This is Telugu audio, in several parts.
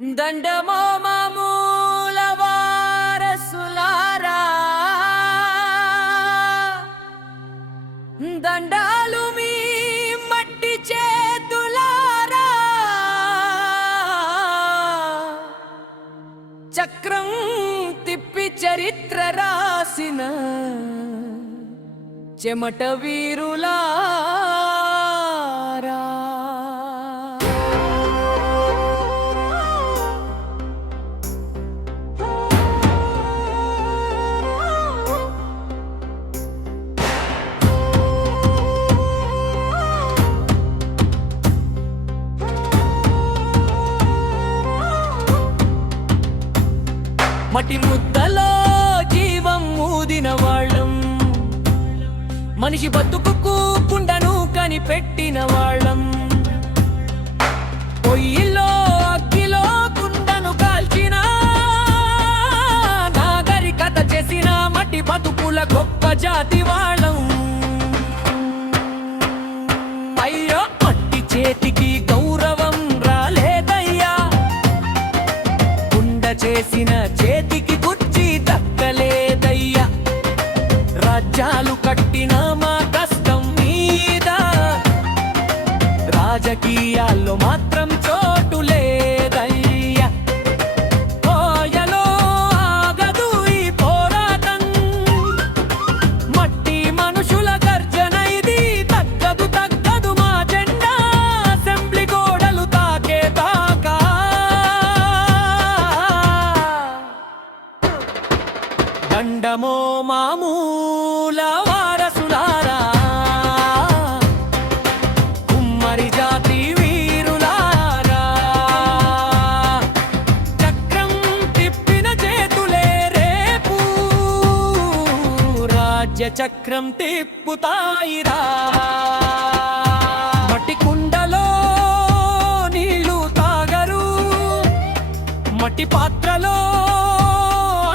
దండమో మామూల వారసులారా, దండాలు మీ మట్టి చేతులారా. చక్రం తిప్పి చరిత్ర రాసిన చెమట వీరులారా. మట్టి ముద్దలో జీవం ఊదిన వాళ్ళం, మనిషి బతుకుకు కుండను కనిపెట్టిన వాళ్ళం. పొయ్యిలో అగ్గిలో కుండను కాల్చిన నాగరికత చేసిన మట్టి బతుకుల గొప్ప జాతి వాళ్ళం. అయ్యో మట్టి చేతికి గౌరవం రాలేదయ్యా, కుండ చేసిన చేతికి కుర్చీ దక్కలేదయ్యా. రాజ్యాలు కట్టిన మా కష్టం మీద రాజకీయాల్లో మాత్రం చోటు లేదయ్యా. ఓయలో ఆగదు ఈ పోరాటం, మట్టి మనుషుల గర్జన ఇది. తగ్గదు తగ్గదు మా జెండా, అసెంబ్లీ గోడలు తాకే దాకా. దండమో మామూల వారసులారా, కుమ్మరి జాతి వీరులారా. చక్రం తిప్పిన చేతులే రేపు రాజ్య చక్రం తిప్పుతాయిరా. మట్టి కుండలో నీళ్లు తాగరు, మట్టి పాత్రలో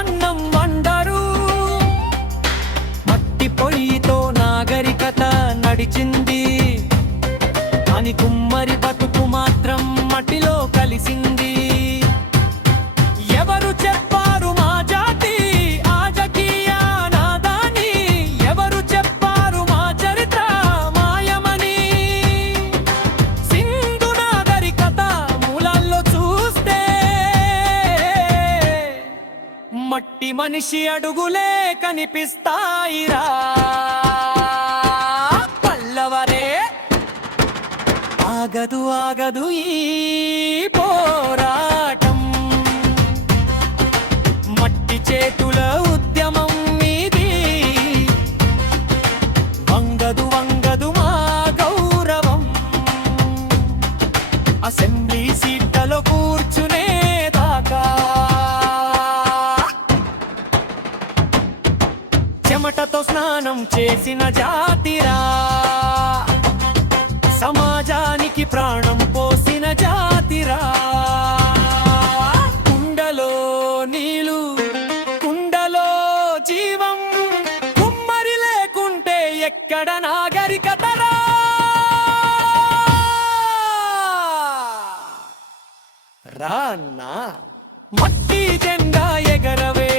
అన్నం వండరు. మట్టి పొయ్యితో నాగరికత నడిచింది, అని కుమ్మరి బతుకు మాత్రం మట్టిలో కలిసింది. ఎవరు చెప్పారు మా జాతి రాజకీయ నాదాని? ఎవరు చెప్పారు మా చరిత్ర మాయమని? సింధు నాగరికత మూలాల్లో చూస్తే మట్టి మనిషి అడుగులే కనిపిస్తాయిరా. పల్లవరే ఆగదు ఆగదు ఈ పోరాటం, మట్టి చేతుల ఉద్యమం మీది. వంగదు వంగదు మా గౌరవం, అసెంబ్లీ సీట్లలో కూర్చునే దాకా. చెమటతో స్నానం చేసిన జాతిరా, సమాజానికి ప్రాణం పోసిన జాతిరా. కుండలో నీళ్ళు, కుండలో జీవం, కుమ్మరి లేకుంటే ఎక్కడ నాగరికతరా. రాన్నా మట్టి జెండా ఎగరవే,